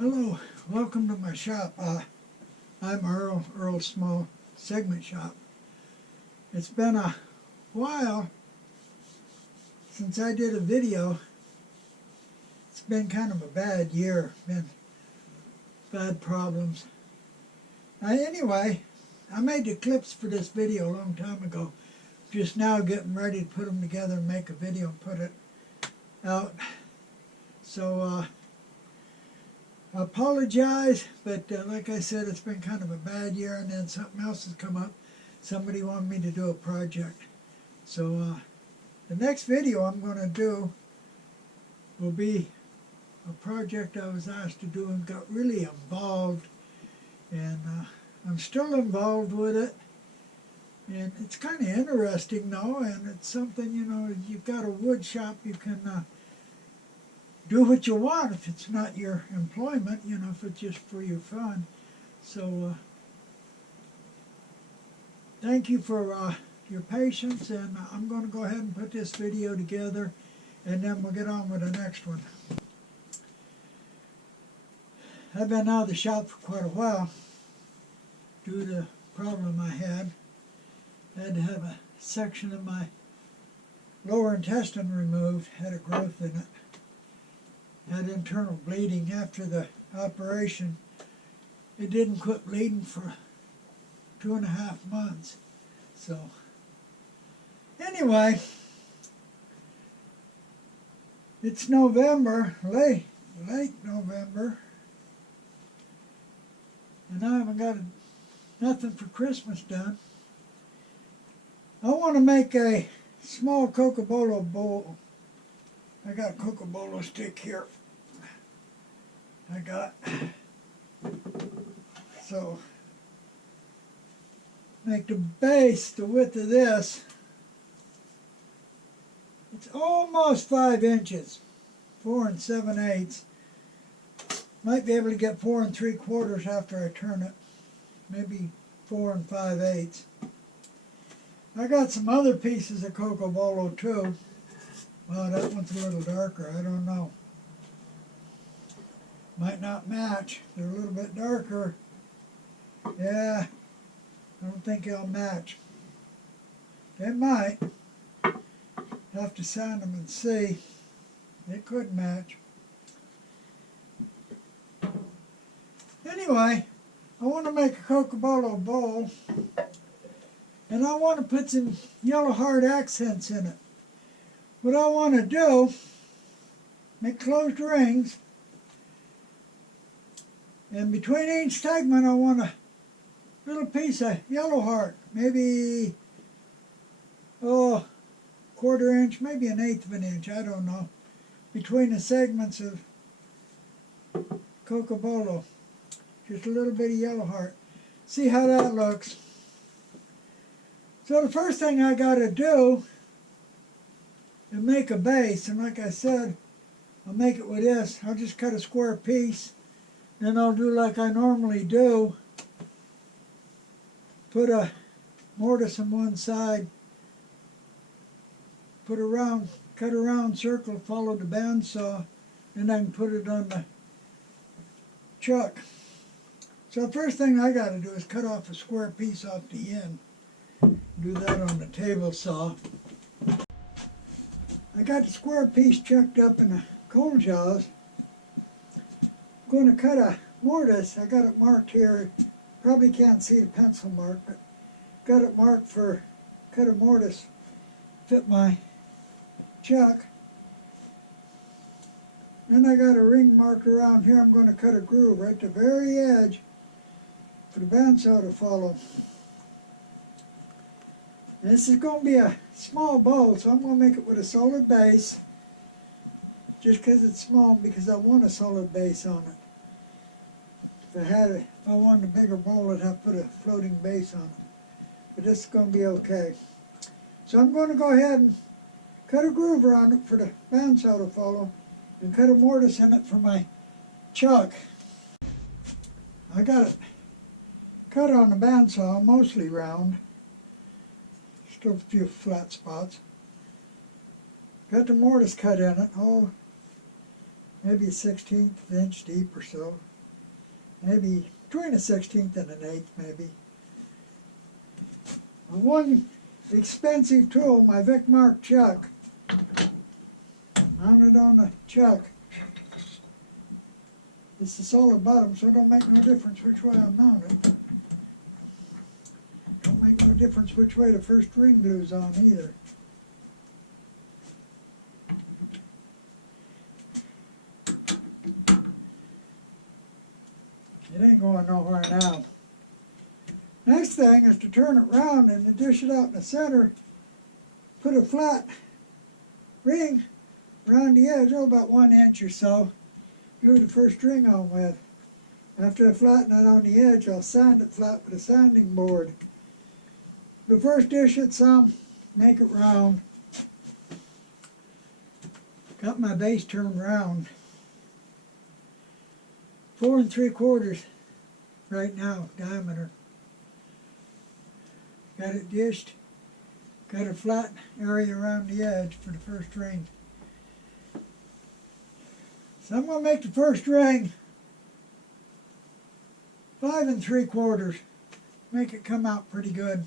Hello, welcome to my shop. I'm Earl Small Segment Shop. It's been a while since I did a video. It's been kind of a bad year, been bad problems. Anyway, I made the clips for this video a long time ago. Just now getting ready to put them together and make a video and put it out. So, I apologize, but like I said, it's been kind of a bad year, and then something else has come up. Somebody wanted me to do a project. So the next video I'm going to do will be a project I was asked to do and got really involved. And I'm still involved with it. And it's kind of interesting though, and it's something, you know, you've got a wood shop, you can do what you want if it's not your employment, you know, if it's just for your fun. So thank you for your patience, and I'm going to go ahead and put this video together, and then we'll get on with the next one. I've been out of the shop for quite a while due to a problem I had. I had to have a section of my lower intestine removed, had a growth in it. Had internal bleeding after the operation. It didn't quit bleeding for 2.5 months. So anyway, it's November, late November, and I haven't got nothing for Christmas done. I want to make a small Cocobolo bowl. I got a Cocobolo stick here. So make the base the width of this. It's almost 5 inches, 4 7/8. Might be able to get 4 3/4 after I turn it. Maybe 4 5/8. I got some other pieces of Cocobolo too. Well, that one's a little darker, I don't know. Might not match, they're a little bit darker. Yeah, I don't think they'll match. They might. Have to sound them and see. They could match. Anyway, I want to make a Cocobolo bowl, and I want to put some yellow heart accents in it. What I want to do, make closed rings, and between each segment I want a little piece of yellow heart, maybe, 1/4 inch, maybe 1/8 of an inch, I don't know, between the segments of Cocobolo. Just a little bit of yellow heart. See how that looks. So the first thing I got to do and make a base, and like I said, I'll make it with this. I'll just cut a square piece, then I'll do like I normally do, put a mortise on one side, cut a round circle, follow the bandsaw, and I can put it on the chuck. So the first thing I got to do is cut off a square piece off the end. Do that on the table saw. I got the square piece chucked up in the coal jaws. I'm going to cut a mortise. I got it marked here. Probably can't see the pencil mark, but got it marked for cut a mortise. Fit my chuck. Then I got a ring marked around here. I'm going to cut a groove right at the very edge for the bandsaw to follow. And this is going to be a small bowl, so I'm going to make it with a solid base. Just because it's small, because I want a solid base on it. If I wanted a bigger bowl, I'd have to put a floating base on it. But this is going to be okay. So I'm going to go ahead and cut a groove around it for the bandsaw to follow, and cut a mortise in it for my chuck. I got it cut on the bandsaw, mostly round. Still a few flat spots. Got the mortise cut in it, maybe a 1/16 inch deep or so. maybe between a 16th and an eighth maybe. And one expensive tool, my Vic Mark chuck, mounted on the chuck. It's a solid bottom, so it don't make no difference which way I mount it. Don't make no difference which way the first ring glue's on either. It ain't going nowhere now. Next thing is to turn it round and to dish it out in the center. Put a flat ring around the edge, about 1 inch or so. Glue the first ring on with. After I flatten it on the edge, I'll sand it flat with a sanding board. But first dish it some, make it round. Got my base turned round. 4 3/4 right now, diameter. Got it dished. Got a flat area around the edge for the first ring. So I'm going to make the first ring 5 3/4. Make it come out pretty good.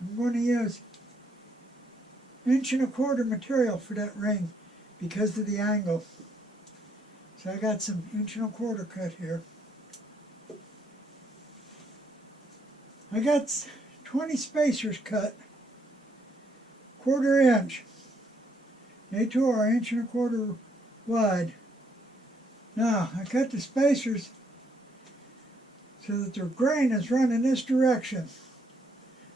I'm going to use 1 1/4 material for that ring because of the angle. So I got some 1 1/4 cut here. I got 20 spacers cut, 1/4 inch. They two are 1 1/4 wide. Now I cut the spacers so that their grain is running this direction.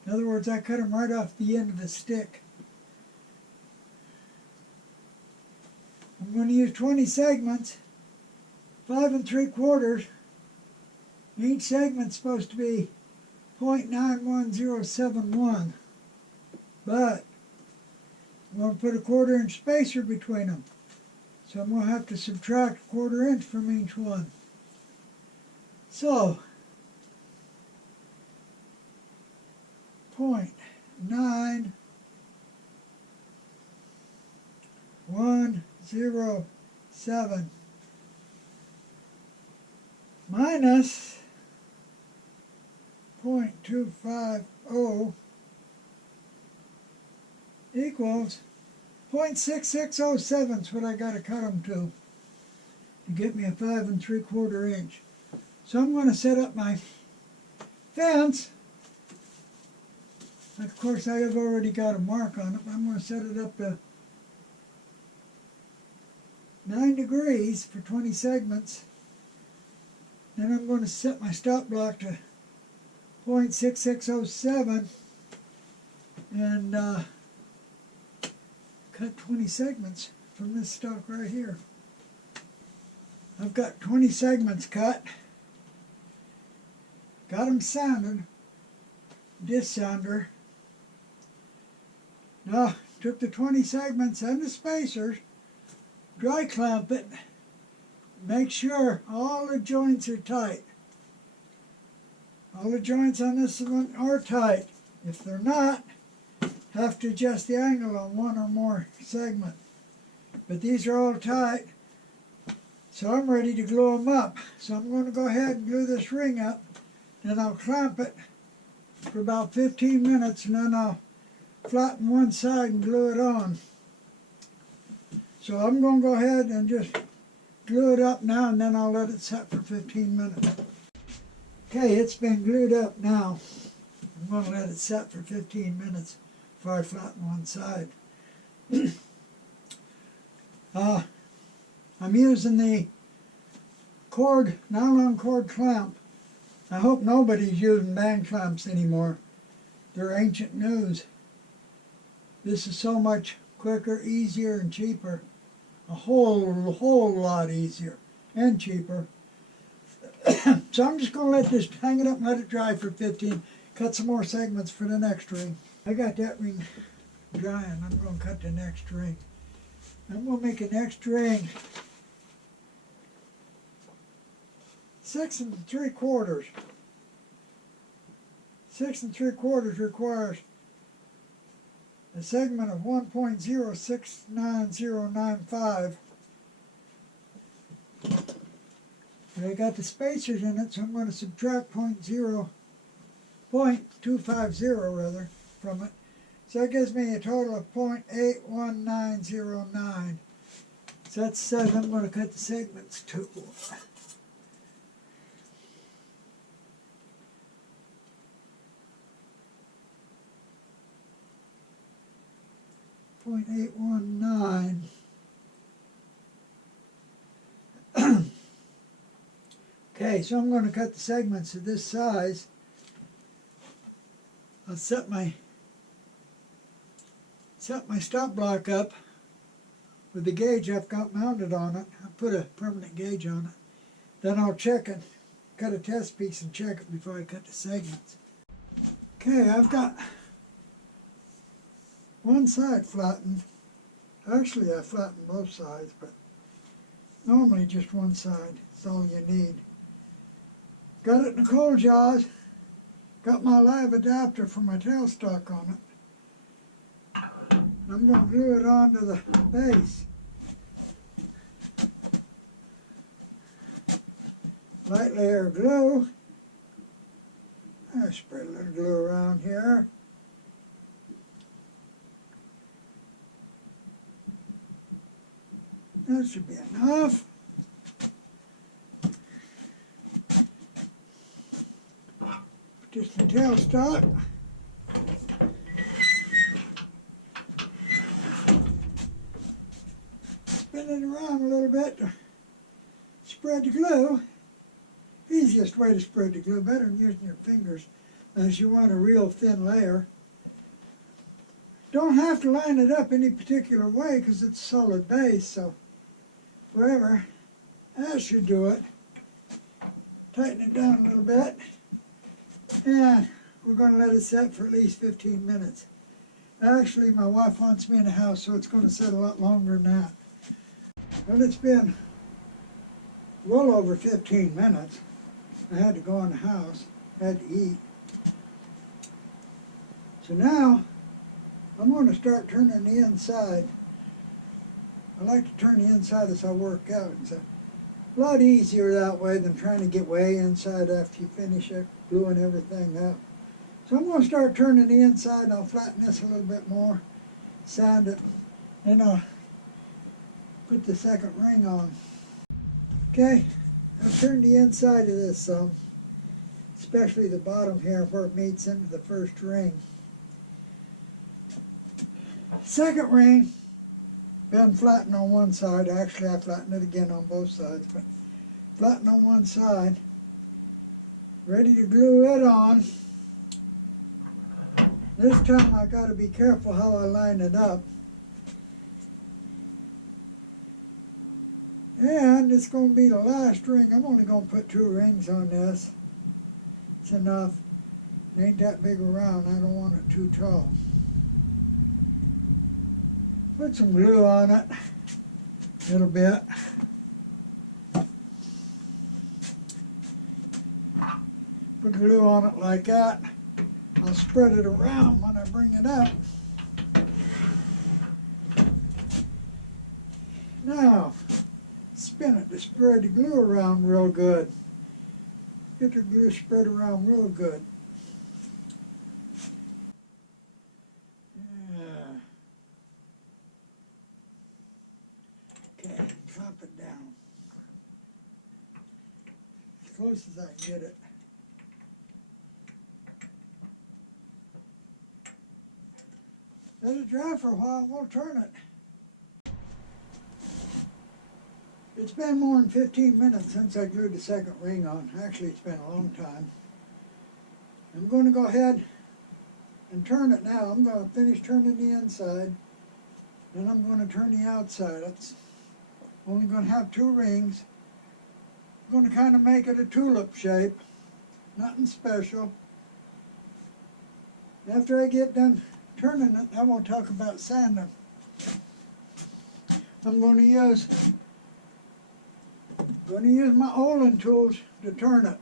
In other words, I cut them right off the end of the stick. I'm going to use 20 segments, 5 3/4. Each segment's supposed to be 0.91071, but I'm going to put a 1/4 inch spacer between them. So I'm going to have to subtract 1/4 inch from each one. So 0.9107 minus 0.250 equals 0.6607 is what I got to cut them to get me a 5 3/4 inch. So I'm going to set up my fence. Of course, I have already got a mark on it, but I'm going to set it up to 9 degrees for 20 segments. Then I'm going to set my stop block to 0.6607 and cut 20 segments from this stock right here. I've got 20 segments cut. Got them sanded. Disc sander. Now, took the 20 segments and the spacers, dry clamp it, make sure all the joints are tight. All the joints on this one are tight. If they're not, have to adjust the angle on one or more segment. But these are all tight, so I'm ready to glue them up. So I'm going to go ahead and glue this ring up, then I'll clamp it for about 15 minutes, and then I'll flatten one side and glue it on. So I'm going to go ahead and just glue it up now, and then I'll let it set for 15 minutes. Okay, it's been glued up now. I'm going to let it set for 15 minutes before I flatten one side. I'm using the nylon cord clamp. I hope nobody's using band clamps anymore. They're ancient news. This is so much quicker, easier, and cheaper. A whole lot easier and cheaper. So I'm just going to let this, hang it up and let it dry for 15. Cut some more segments for the next ring. I got that ring drying. I'm going to cut the next ring. I'm going to make a next ring 6 3/4. 6 3/4 requires a segment of 1.069095. I got the spacers in it, so I'm going to subtract 0.250 rather from it. So that gives me a total of 0.81909. So that says I'm going to cut the segments to 0.819. Okay, so I'm going to cut the segments to this size. I'll set my stop block up with the gauge I've got mounted on it. I put a permanent gauge on it. Then I'll check it, cut a test piece and check it before I cut the segments. Okay, I've got one side flattened. Actually, I flattened both sides, but normally just one side is all you need. Got it in the coal jaws. Got my live adapter for my tailstock on it. I'm going to glue it onto the base. Light layer of glue. I spread a little glue around here. That should be enough. Just the tailstock. Spin it around a little bit to spread the glue. Easiest way to spread the glue, better than using your fingers, unless you want a real thin layer. Don't have to line it up any particular way because it's a solid base, so wherever, that should do it. Tighten it down a little bit. And we're going to let it set for at least 15 minutes. Actually, my wife wants me in the house, so it's going to set a lot longer than that. Well, it's been well over 15 minutes. I had to go in the house, had to eat. So now, I'm going to start turning the inside. I like to turn the inside as I work out. It's a lot easier that way than trying to get way inside after you finish it, gluing everything up. So I'm going to start turning the inside, and I'll flatten this a little bit more, sand it, and I'll put the second ring on. Okay, I've turned the inside of this some, especially the bottom here where it meets into the first ring. Second ring, been flattened on one side. Actually, I flattened it again on both sides, but flattened on one side. Ready to glue it on. This time I got to be careful how I line it up. And it's going to be the last ring. I'm only going to put 2 rings on this. It's enough. It ain't that big around. I don't want it too tall. Put some glue on it. A little bit. Put glue on it like that. I'll spread it around when I bring it up. Now, spin it to spread the glue around real good. Get the glue spread around real good. Yeah. Okay, drop it down. As close as I can get it. Let it dry for a while and we'll turn it. It's been more than 15 minutes since I glued the second ring on. Actually, it's been a long time. I'm going to go ahead and turn it now. I'm going to finish turning the inside. Then I'm going to turn the outside. It's only going to have 2 rings. I'm going to kind of make it a tulip shape. Nothing special. After I get done turning it, I won't talk about sanding. I'm going to use my Olin tools to turn it.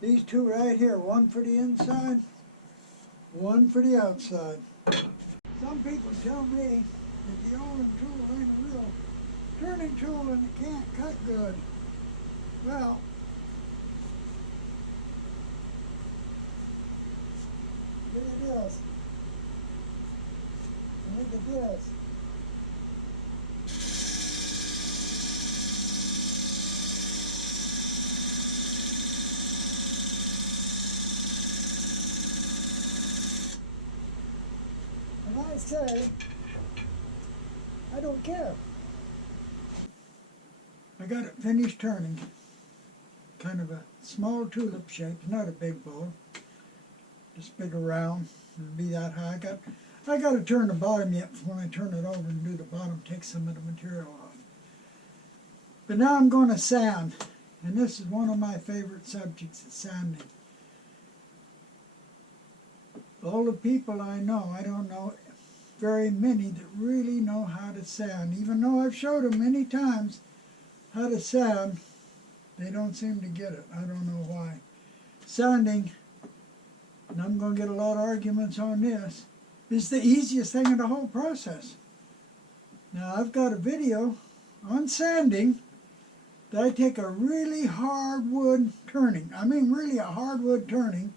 These 2 right here, one for the inside, one for the outside. Some people tell me that the Olin tool ain't a real turning tool and it can't cut good. Well, look at this. And look at this. And I say, I don't care. I got it finished turning. Kind of a small tulip shape, not a big bowl. Just big around, it'll be that high. I got to turn the bottom yet before I turn it over and do the bottom, take some of the material off. But now I'm going to sand, and this is one of my favorite subjects, is sanding. All the people I know, I don't know very many that really know how to sand. Even though I've showed them many times how to sand, they don't seem to get it. I don't know why. Sanding, and I'm going to get a lot of arguments on this, is the easiest thing in the whole process. Now I've got a video on sanding that I take a really hard wood turning. I mean really a hard wood turning.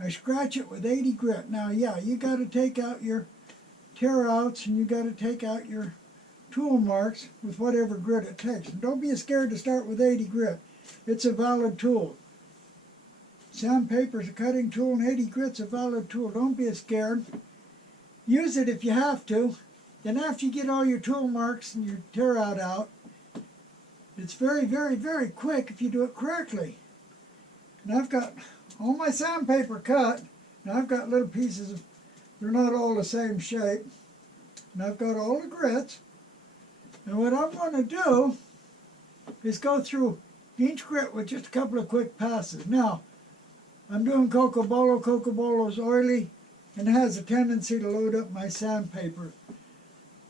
I scratch it with 80 grit. Now yeah, you got to take out your tear outs and you got to take out your tool marks with whatever grit it takes. And don't be scared to start with 80 grit. It's a valid tool. Sandpaper is a cutting tool and 80 grit's a valid tool. Don't be scared. Use it if you have to. Then after you get all your tool marks and your tear out, it's very, very, very quick if you do it correctly. And I've got all my sandpaper cut. Now I've got little pieces of, they're not all the same shape. And I've got all the grits. And what I'm going to do is go through each grit with just a couple of quick passes. Now, I'm doing Cocobolo. Cocobolo's oily and has a tendency to load up my sandpaper.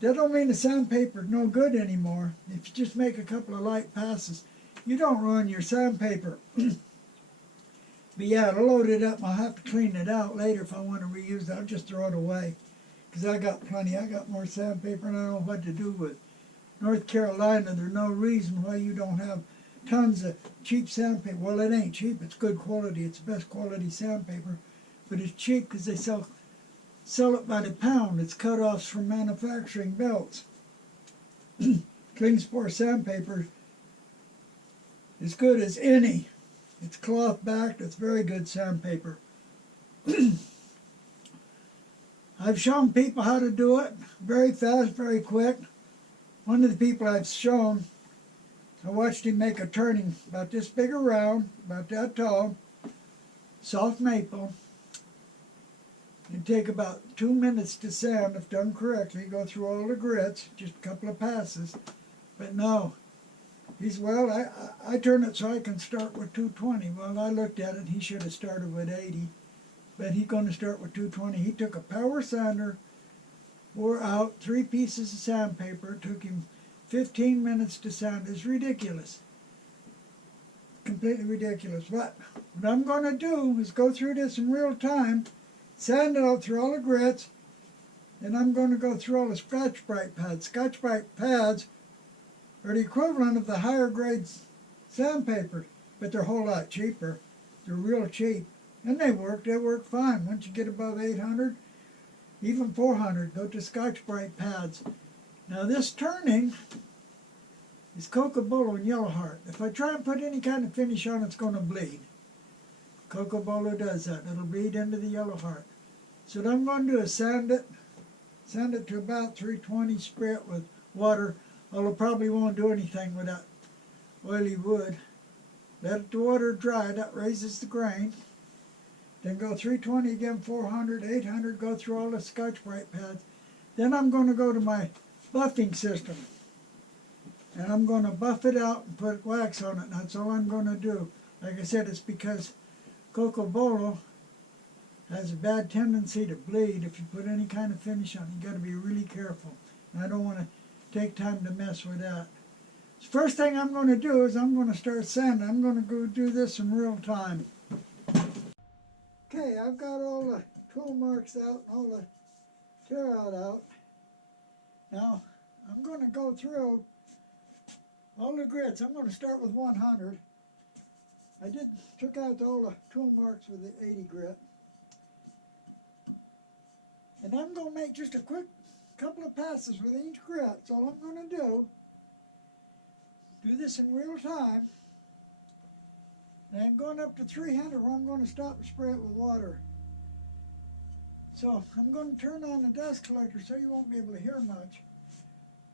That don't mean the sandpaper's no good anymore. If you just make a couple of light passes, you don't ruin your sandpaper. But yeah, it'll load it up. I'll have to clean it out later if I want to reuse it. I'll just throw it away. Because I got plenty. I got more sandpaper and I don't know what to do with it. North Carolina, there's no reason why you don't have tons of cheap sandpaper. Well, it ain't cheap. It's good quality. It's the best quality sandpaper. But it's cheap because they sell it by the pound. It's cut-offs from manufacturing belts. Clean Sport sandpaper is good as any. It's cloth-backed. It's very good sandpaper. I've shown people how to do it very fast, very quick. One of the people I've shown, I watched him make a turning about this big around, about that tall, soft maple. It'd take about 2 minutes to sand if done correctly. Go through all the grits, just a couple of passes. But no, he's, well, I turn it so I can start with 220. Well, I looked at it, he should have started with 80. But he's going to start with 220. He took a power sander, wore out 3 pieces of sandpaper. It took him 15 minutes to sand. It's ridiculous. Completely ridiculous. But what I'm going to do is go through this in real time, sand it out through all the grits, and I'm going to go through all the Scotch-Brite pads. Scotch-Brite pads are the equivalent of the higher grade sandpaper, but they're a whole lot cheaper. They're real cheap. And they work fine. Once you get above 800, even 400, go to Scotch-Brite pads. Now this turning is Cocobolo and Yellow Heart. If I try and put any kind of finish on it, it's going to bleed. Cocobolo does that. It'll bleed into the Yellow Heart. So what I'm going to do is sand it to about 320, spray it with water, although probably won't do anything with that oily wood. Let the water dry, that raises the grain. Then go 320 again, 400, 800, go through all the Scotch-Brite pads. Then I'm going to go to my buffing system. And I'm going to buff it out and put wax on it. And that's all I'm going to do. Like I said, it's because Cocobolo has a bad tendency to bleed if you put any kind of finish on it. You've got to be really careful. And I don't want to take time to mess with that. So first thing I'm going to do is I'm going to start sanding. I'm going to go do this in real time. Okay, I've got all the tool marks out, all the tear out. Now, I'm going to go through all the grits. I'm going to start with 100. I took out all the tool marks with the 80 grit. And I'm going to make just a quick couple of passes with each grit. That's all I'm going to do. Do this in real time. And I'm going up to 300 where I'm going to stop and spray it with water. So I'm going to turn on the dust collector so you won't be able to hear much.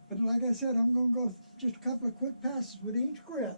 But like I said, I'm going to go just a couple of quick passes with each grit.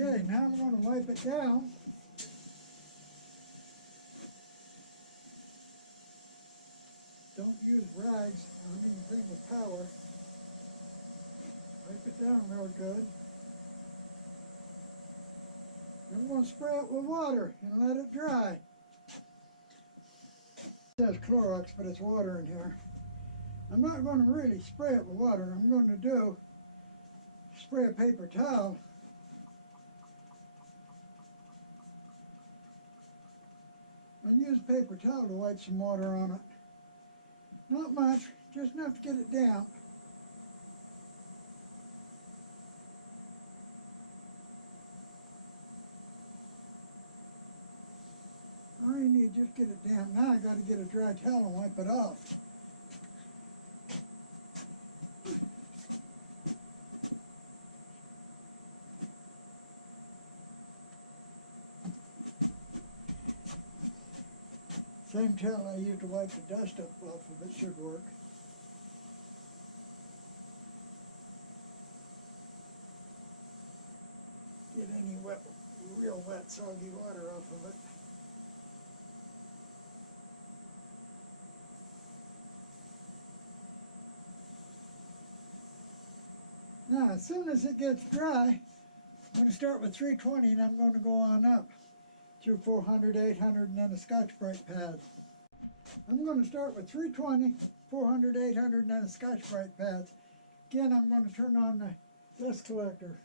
Okay, now I'm going to wipe it down. Don't use rags or anything with power. Wipe it down real good. I'm going to spray it with water and let it dry. It says Clorox, but it's water in here. I'm not going to really spray it with water. I'm going to spray a paper towel. And use a paper towel to wipe some water on it. Not much, just enough to get it damp. All you need is just a get it down. Now I got to get a dry towel and wipe it off. Same towel I used to wipe the dust up off of it should work. Get any wet, real wet, soggy water off of it. Now, as soon as it gets dry, I'm going to start with 320 and I'm going to go on up through 400, 800, and then a Scotch-Brite pad. I'm going to start with 320, 400, 800, and then a Scotch-Brite pad. Again, I'm going to turn on the dust collector.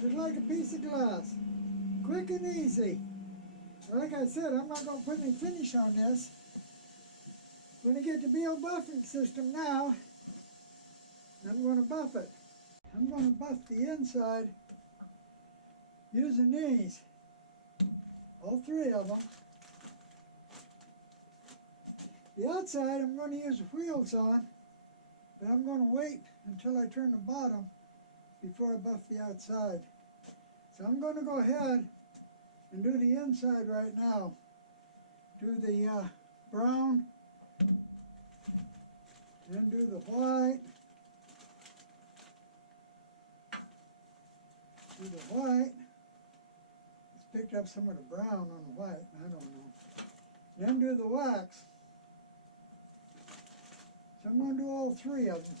Just like a piece of glass. Quick and easy. Like I said, I'm not going to put any finish on this. I'm going to get the BL buffing system now. I'm going to buff it. I'm going to buff the inside using these. All three of them. The outside I'm going to use the wheels on, but I'm going to wait until I turn the bottom before I buff the outside. So I'm going to go ahead and do the inside right now. Do the brown, then do the white, do the white. It's picked up some of the brown on the white, I don't know. Then do the wax. So I'm going to do all three of them.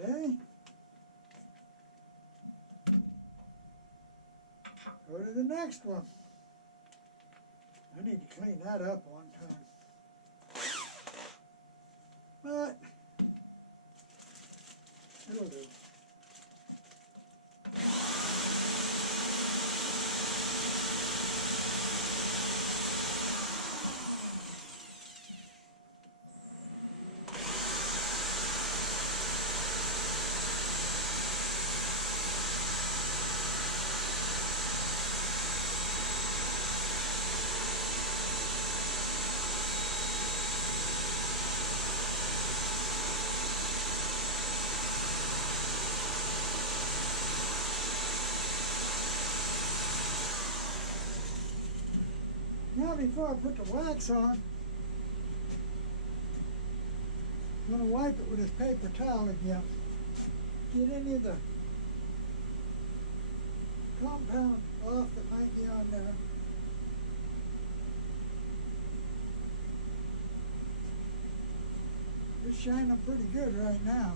Okay. Go to the next one. I need to clean that up one time. But it'll do. Now before I put the wax on, I'm going to wipe it with this paper towel again. Get any of the compound off that might be on there. It's shining pretty good right now.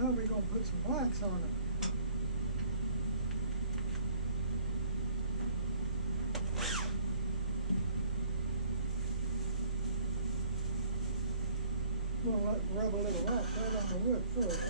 Now we're going to put some wax on it. We'll rub a little wax right on the wood first.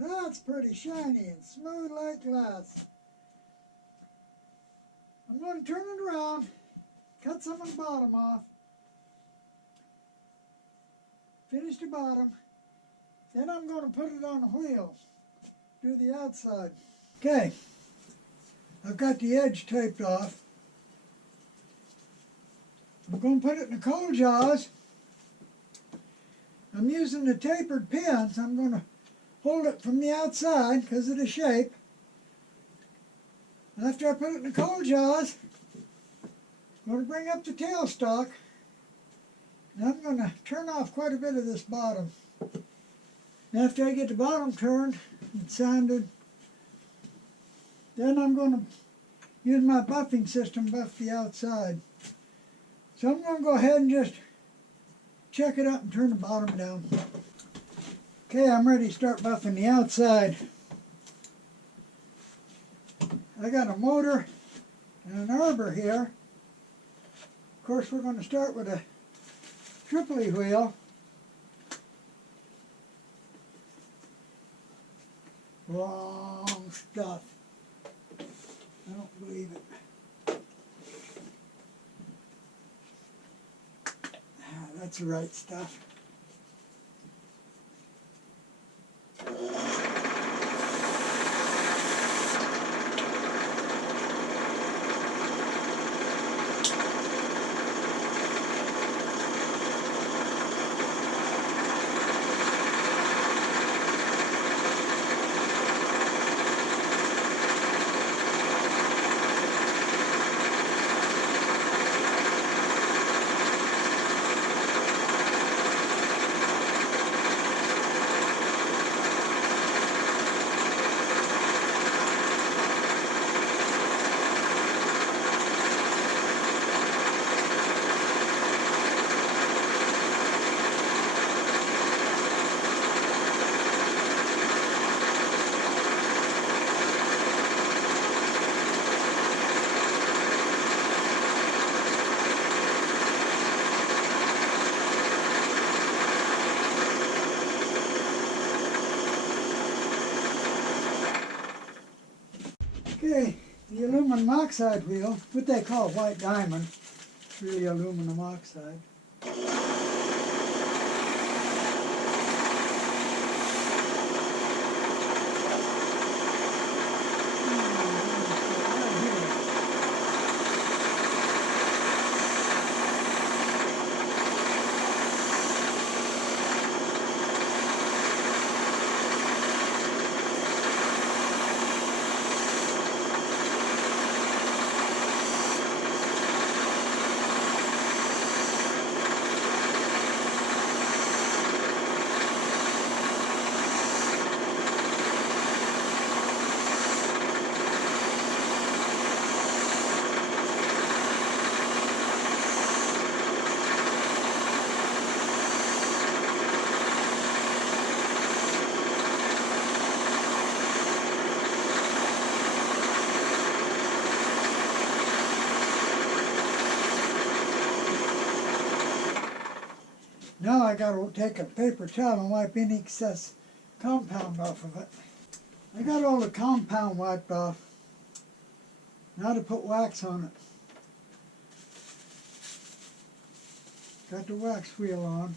That's pretty shiny and smooth like glass. I'm going to turn it around, cut some of the bottom off, finish the bottom, then I'm going to put it on the wheel, do the outside. Okay, I've got the edge taped off. I'm going to put it in the coal jaws. I'm using the tapered pins. I'm going to hold it from the outside because of the shape. After I put it in the coal jaws, I'm going to bring up the tailstock. And I'm going to turn off quite a bit of this bottom. After I get the bottom turned and sanded, then I'm going to use my buffing system, buff the outside. So I'm going to go ahead and just check it up and turn the bottom down. Okay, I'm ready to start buffing the outside. I got a motor and an arbor here. Of course, we're going to start with a triply wheel. Wrong stuff. I don't believe it. That's the right stuff. Okay, the aluminum oxide wheel, what they call white diamond, it's really aluminum oxide. Now I got to take a paper towel and wipe any excess compound off of it. I got all the compound wiped off. Now to put wax on it. Got the wax wheel on.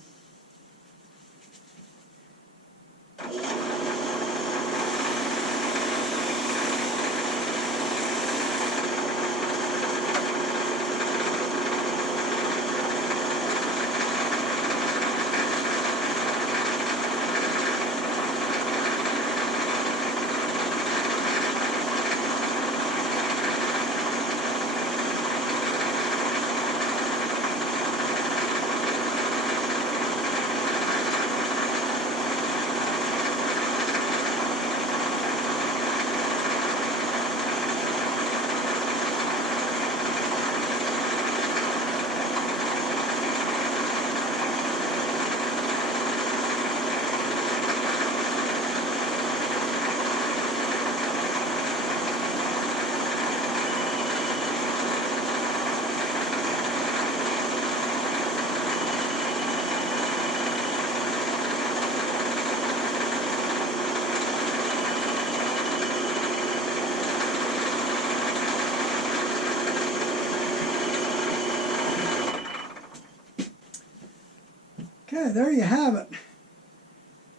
Okay, there you have it.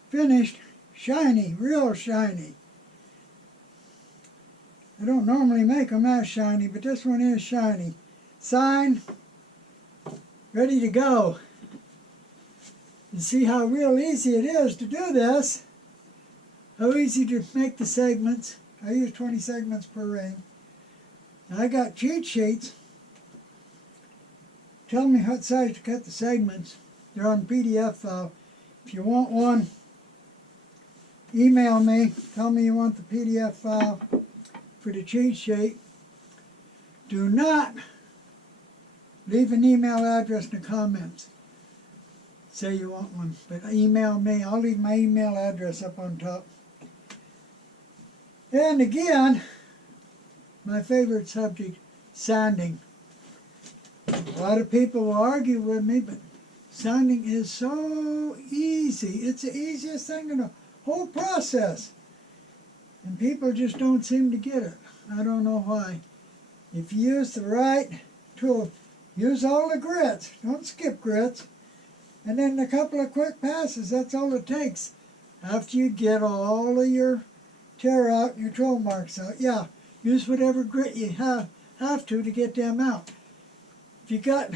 Finished, shiny, real shiny. I don't normally make them as shiny, but this one is shiny. Sign, ready to go. You see how real easy it is to do this. How easy to make the segments. I use 20 segments per ring. Now I got cheat sheets. Tell me what size to cut the segments. They're on PDF file. If you want one, email me. Tell me you want the PDF file for the cheat sheet. Do not leave an email address in the comments. Say you want one, but email me. I'll leave my email address up on top. And again, my favorite subject, sanding. A lot of people will argue with me, but sanding is so easy. It's the easiest thing in the whole process. And people just don't seem to get it. I don't know why. If you use the right tool, use all the grits. Don't skip grits. And then a couple of quick passes, that's all it takes. After you get all of your tear out and your troll marks out, yeah, use whatever grit you have to get them out. If you got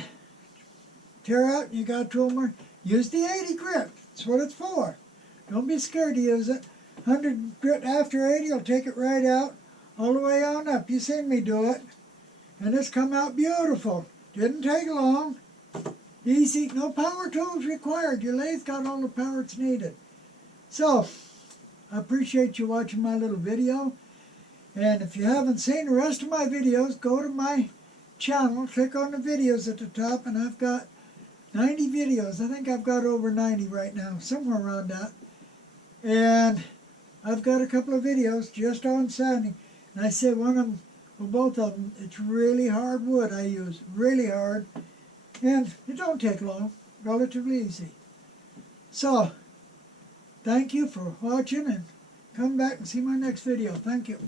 tear out and you got troll mark, use the 80 grit. That's what it's for. Don't be scared to use it. 100 grit after 80 will take it right out, all the way on up. You seen me do it. And it's come out beautiful. Didn't take long. Easy. No power tools required. Your lathe got all the power it's needed. So, I appreciate you watching my little video. And if you haven't seen the rest of my videos, go to my channel, click on the videos at the top, and I've got 90 videos. I think I've got over 90 right now, somewhere around that. And I've got a couple of videos just on sanding. And I said one of them, well, both of them, it's really hard wood I use, really hard. And it don't take long, relatively easy. So, thank you for watching, and come back and see my next video. Thank you.